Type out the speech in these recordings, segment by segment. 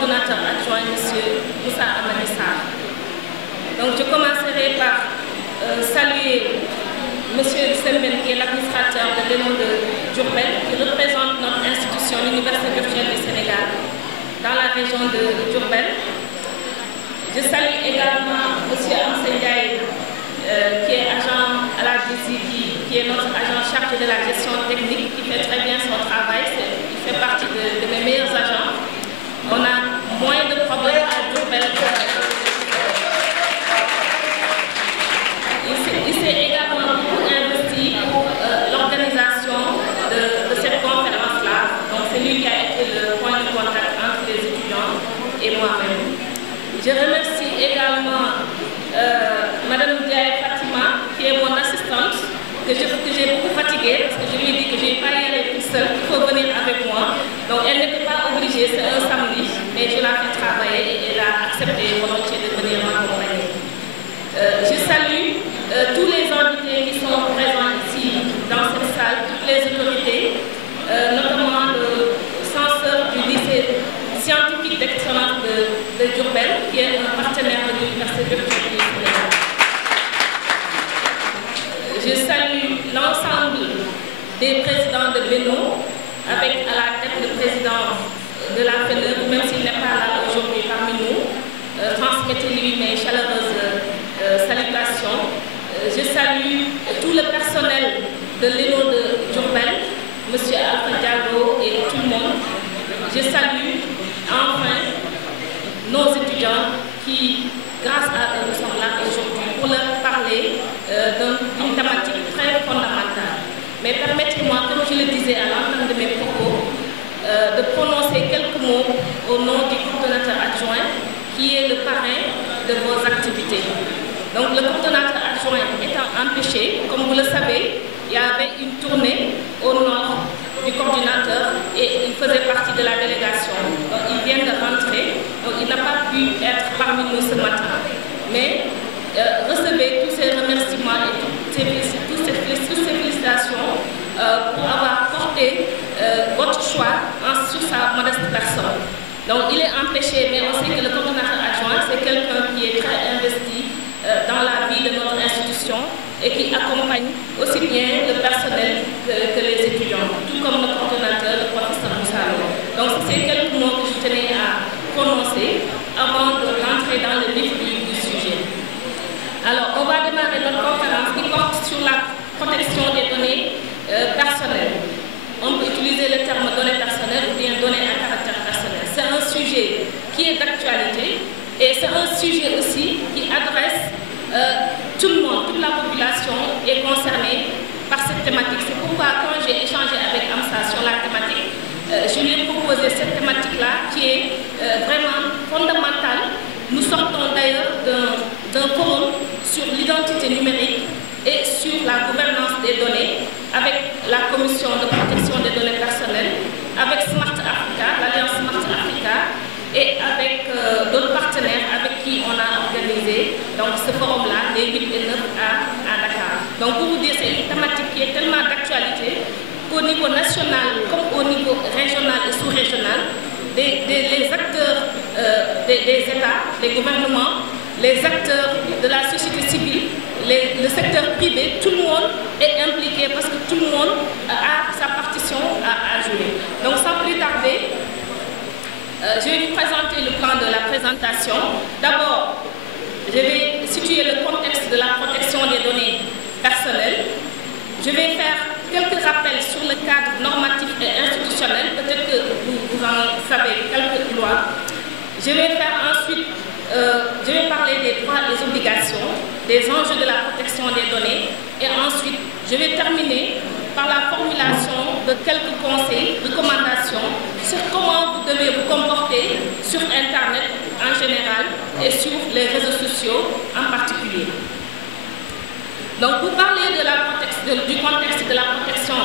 coordonnateur adjoint, M. Moussa Amadissa. Donc je commencerai par saluer M. Semben, qui est l'administrateur de l'ENO de Diourbel, qui représente notre institution, l'Université virtuelle du Sénégal, dans la région de Diourbel. Je salue également M. Amsendiaï, qui est agent à la DICI, qui est notre agent chargé de la gestion technique, qui fait très bien son travail. Il fait partie de mes meilleurs agents. On a moins de problèmes à Diourbel. Il s'est également beaucoup investi pour l'organisation de cette conférence-là. Donc c'est lui qui a été le point de contact entre les étudiants et moi-même. Je remercie également Madame Ndiaye Fatima, qui est mon assistante, que j'ai beaucoup fatiguée parce que je lui ai dit que je n'ai pas y aller toute seule, qu'il faut venir avec moi. Donc elle n'était pas obligée, c'est un samedi, mais je l'ai fait travailler et elle a accepté volontiers de venir m'accompagner. Je salue tous les invités qui sont présents ici dans cette salle, toutes les autorités, notamment le censeur du lycée scientifique d'excellence de Diourbel, qui est un partenaire de l'Université virtuelle du Sénégal. Je salue l'ensemble des présidents de Beno, avec à la tête le président de la FENER, même s'il n'est pas là aujourd'hui parmi nous. Transmettez-lui mes chaleureuses salutations. Je salue tout le personnel de l'ENO de Diourbel, M. Alpha Diallo et tout le monde. Je salue enfin nos étudiants qui, grâce à eux, nous sommes là aujourd'hui pour leur parler d'une thématique très fondamentale. Mais permettez-moi, comme je le disais à l'entame de mes propos, de prononcer quelques mots au nom du coordonnateur adjoint, qui est le parrain de vos activités. Donc le coordonnateur adjoint étant empêché, comme vous le savez, il y avait une tournée au nord du coordinateur et il faisait partie de la délégation. Donc il vient de rentrer, donc il n'a pas pu être parmi nous ce matin. Mais recevez tous ces remerciements et toutes ces félicitations pour avoir porté votre choix sur sa modeste personne. Donc il est empêché, mais on sait que le coordonnateur adjoint, c'est quelqu'un qui est très investi dans la vie de notre institution et qui accompagne aussi bien le personnel que les étudiants, tout comme le coordonnateur, le professeur Moussa. Donc c'est quelques mots que je tenais à prononcer avant de rentrer dans le vif du sujet. Alors on va démarrer notre conférence qui porte sur la protection des données personnelles. On peut utiliser le terme données personnelles ou bien données à caractère personnel. C'est un sujet qui est d'actualité et c'est un sujet aussi qui adresse tout le monde, toute la population est concernée par cette thématique. C'est pourquoi quand j'ai échangé avec Amsa sur la thématique, je lui ai proposé cette thématique-là qui est vraiment fondamentale. Nous sortons d'ailleurs d'un forum sur l'identité numérique et sur la gouvernance des données avec la commission de protection des données personnelles, avec Smart Africa, l'Alliance Smart Africa, et avec d'autres partenaires avec qui on a organisé donc, ce forum-là, les 8 et 9 à Dakar. Donc pour vous dire, c'est une thématique qui est tellement d'actualité qu'au niveau national comme au niveau régional et sous-régional, les acteurs des États, les gouvernements, les acteurs de la société civile, le secteur privé, tout le monde est impliqué parce que tout le monde a sa partition à jouer. Donc sans plus tarder, je vais vous présenter le plan de la présentation. D'abord, je vais situer le contexte de la protection des données personnelles. Je vais faire quelques rappels sur le cadre normatif et institutionnel. Peut-être que vous en savez quelques lois. Je vais faire ensuite, je vais parler des droits et des obligations, des enjeux de la protection des données. Et ensuite, je vais terminer par la formulation de quelques conseils, recommandations sur comment vous devez vous comporter sur Internet en général et sur les réseaux sociaux en particulier. Donc, pour parler du contexte de la protection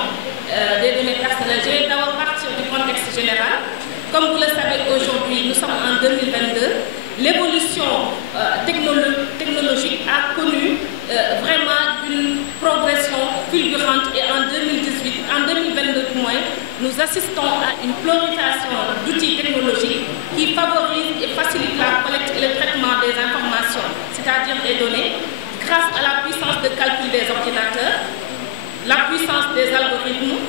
des données personnelles, je vais d'abord partir du contexte général. Comme vous le savez, aujourd'hui, nous sommes en 2022. L'évolution technologique a connu vraiment une progression fulgurante et en 2018, en 2022 du moins, nous assistons à une prolifération d'outils technologiques qui favorisent et facilitent la collecte et le traitement des informations, c'est-à-dire des données, grâce à la puissance de calcul des ordinateurs, la puissance des algorithmes,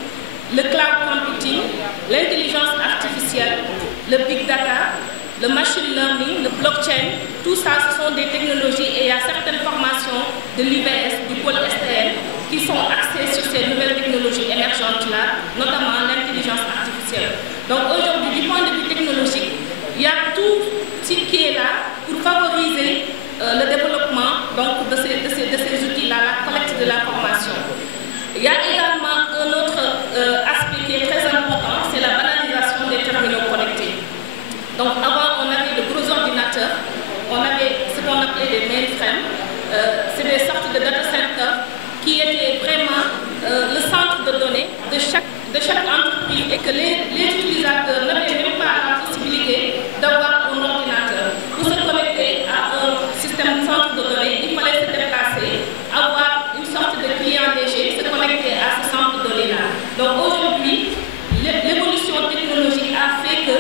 le cloud computing, l'intelligence artificielle, le big data, le machine learning, le blockchain. Tout ça, ce sont des technologies et il y a certaines formations de l'UVS, du pôle STM, qui sont axées sur ces nouvelles technologies émergentes-là, notamment l'intelligence artificielle. Donc aujourd'hui, du point de vue technologique, il y a tout ce qui est là pour favoriser le développement donc, de ces outils-là, la collecte de l'information. Il y a également un autre aspect qui est très important, c'est la banalisation des terminaux connectés. Donc avant, on avait de gros ordinateurs, on avait ce qu'on appelait des mainframes, c'est des sortes de data centers qui étaient vraiment le centre de données de chaque entreprise et que les utilisateurs n'avaient même pas la possibilité d'avoir un ordinateur. Pour se connecter à un système centre de données, il fallait se déplacer, avoir une sorte de client léger, se connecter à ce centre de données-là. Donc aujourd'hui, l'évolution technologique a fait que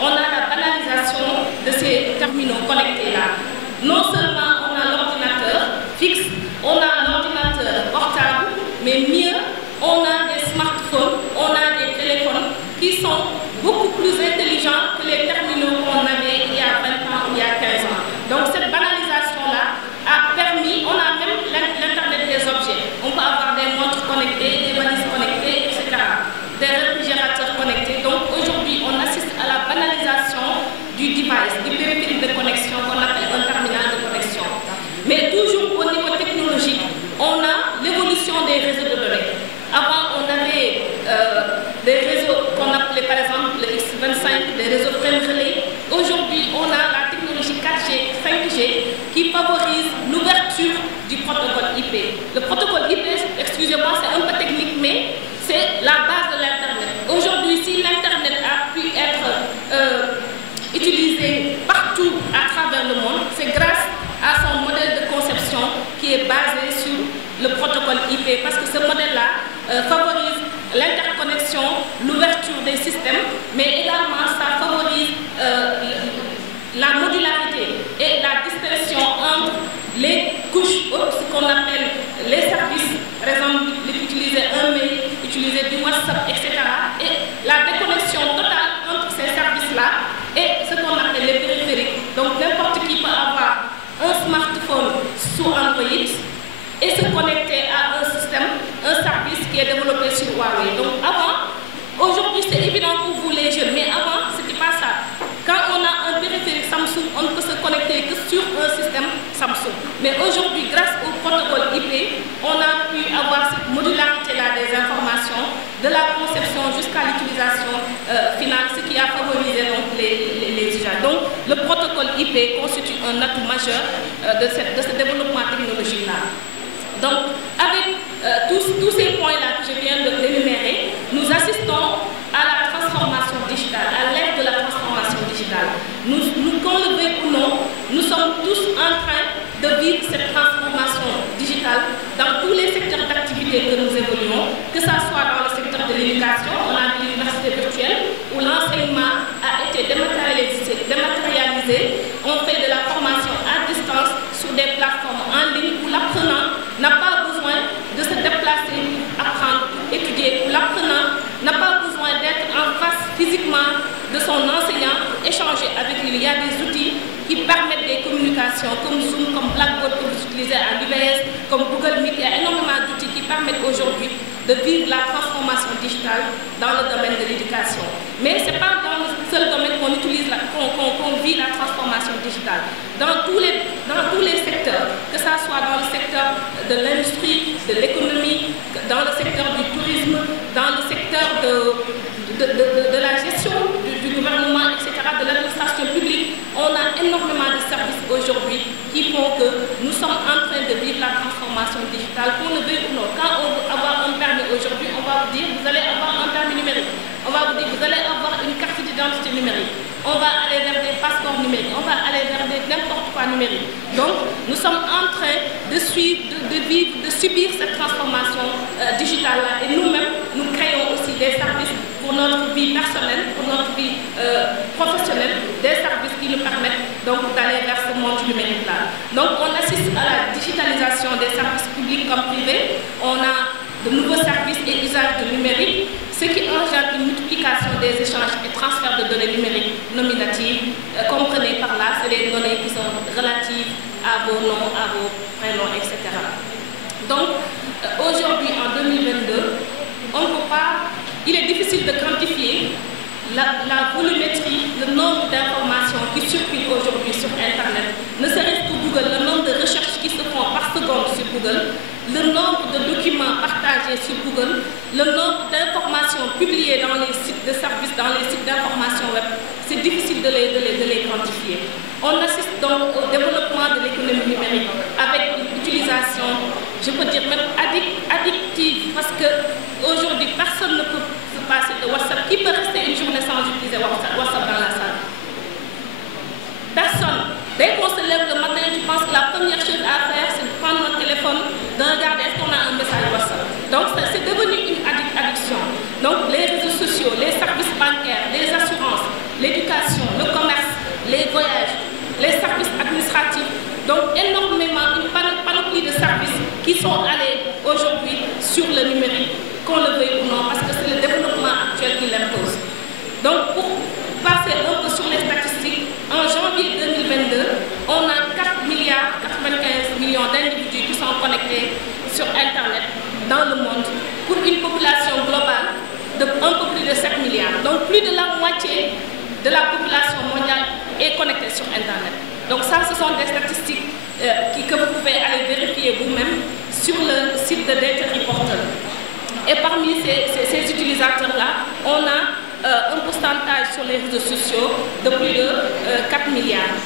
on a la banalisation de ces terminaux connectés-là. Non seulement on a l'ordinateur fixe, on a l'ordinateur portable, mais mieux, on a des smartphones, on a des téléphones qui sont beaucoup plus intelligents que les terminaux qu'on avait il y a 20 ans ou il y a 15 ans. Donc cette banalisation-là a permis, on a même l'Internet des objets. On peut avoir des montres connectées, des valises connectées, etc. Des réfrigérateurs connectés. Donc aujourd'hui, on assiste à la banalisation du device, du périphérique de connexion qu'on appelle un terminal de connexion. Mais toujours au niveau technologique, on a l'évolution des réseaux de données. Avant, on avait des réseaux qu'on appelait par exemple le X25, des réseaux frame relais. Aujourd'hui, on a la technologie 4G, 5G qui favorise l'ouverture du protocole IP. Le protocole IP, excusez-moi, c'est un peu technique, mais c'est la base de l'Internet. Aujourd'hui, si l'Internet a pu être utilisé partout à travers le monde, c'est grâce à son modèle de conception qui est basé sur le protocole IP, parce que ce modèle-là favorise l'interconnexion, l'ouverture des systèmes, mais également ça favorise la modularité et la dispersion entre les couches hautes, ce qu'on appelle les services, par exemple, utiliser un mail, utiliser du WhatsApp, etc. Et la déconnexion totale entre ces services-là et ce qu'on appelle les périphériques. Donc n'importe qui peut avoir un smartphone sous Android et se connecter à un système, un service qui est développé sur Huawei. Donc avant, aujourd'hui c'est évident pour vous les jeunes, mais avant c'était pas ça. Quand on a un périphérique Samsung, on ne peut se connecter que sur un système Samsung. Mais aujourd'hui, grâce au protocole IP, on a pu avoir cette modularité-là des informations, de la conception jusqu'à l'utilisation finale, ce qui a favorisé donc, les usages. Donc le protocole IP constitue un atout majeur de ce développement technologique-là. Donc avec tous ces points-là que je viens d'énumérer, nous assistons à la transformation digitale, à l'ère de la transformation digitale. Nous, qu'on le veuille ou non, nous sommes tous en train de vivre cette transformation digitale dans tous les secteurs d'activité que nous évoluons, que ce soit dans le secteur de l'éducation, on a l'université virtuelle, où l'enseignement a été dématérialisé, on fait de la formation à distance sur des plateformes en ligne où l'apprenant n'a pas besoin de se déplacer pour apprendre, étudier, où l'apprenant n'a pas besoin d'être en face physiquement de son enseignant pour échanger avec lui. Il y a des outils qui permettent des communications comme Zoom, comme Blackboard que vous utilisez à l'UVS, comme Google Meet. Il y a énormément d'outils qui permettent aujourd'hui de vivre la transformation digitale dans le domaine de l'éducation. Mais ce n'est pas dans le seul domaine qu'on vit la transformation digitale. Dans tous les secteurs, que ce soit dans le secteur de l'industrie, de l'économie, dans le secteur du tourisme, dans le secteur de la gestion du gouvernement, etc., de l'administration publique, on a énormément de services aujourd'hui qui font que nous sommes en train de vivre la transformation digitale, qu'on le veuille ou non. Quand on veut avoir un permis aujourd'hui, on va vous dire, vous allez avoir un permis numérique. On va vous dire, vous allez avoir une carte d'identité numérique. On va aller vers des passeports numériques. On va aller vers n'importe quoi numérique. Donc, nous sommes en train de subir cette transformation digitale-là. Et nous-mêmes, nous créons aussi des services donc d'aller vers ce monde numérique-là. Donc on assiste à la digitalisation des services publics comme privés, on a de nouveaux services et usages de numérique, ce qui engendre une multiplication des échanges et transferts de données numériques nominatives. Comprenez par là, c'est des données qui sont relatives à vos noms, à vos prénoms, etc. Donc, aujourd'hui, en 2022, on ne peut pas, il est difficile de quantifier la volumétrie, le nombre d'informations qui circulent aujourd'hui sur Internet, ne serait-ce que Google, le nombre de recherches qui se font par seconde sur Google, le nombre de documents partagés sur Google, le nombre d'informations publiées dans les sites de services, dans les sites d'information web, c'est difficile de les quantifier. On assiste donc au développement de l'économie numérique avec une utilisation, je peux dire même addictive, parce qu'aujourd'hui, personne ne peut se passer de WhatsApp. Qui peut rester une journée sans utiliser WhatsApp dans la salle? Personne. Dès qu'on se lève le matin, je pense que la première chose à faire, c'est de prendre notre téléphone, de regarder est-ce qu'on a un message WhatsApp. Donc c'est devenu une addiction. Donc les réseaux sociaux, les services bancaires, les assurances, l'éducation, le commerce, les voyages, les services administratifs, donc énormément, une panoplie de services qui sont allés aujourd'hui sur le numérique, qu'on le veuille ou non, parce que c'est le développement actuel qui l'impose. Donc pour passer un peu sur les statistiques, en janvier 2022, on a 4,95 milliards d'individus qui sont connectés sur Internet dans le monde pour une population globale de un peu plus de 7 milliards. Donc plus de la moitié de la population mondiale est connectée sur Internet. Donc ça, ce sont des statistiques que vous pouvez aller vérifier vous-même sur le site de Data Reporter. Et parmi ces utilisateurs-là, on a un pourcentage sur les réseaux sociaux de plus de 4 milliards.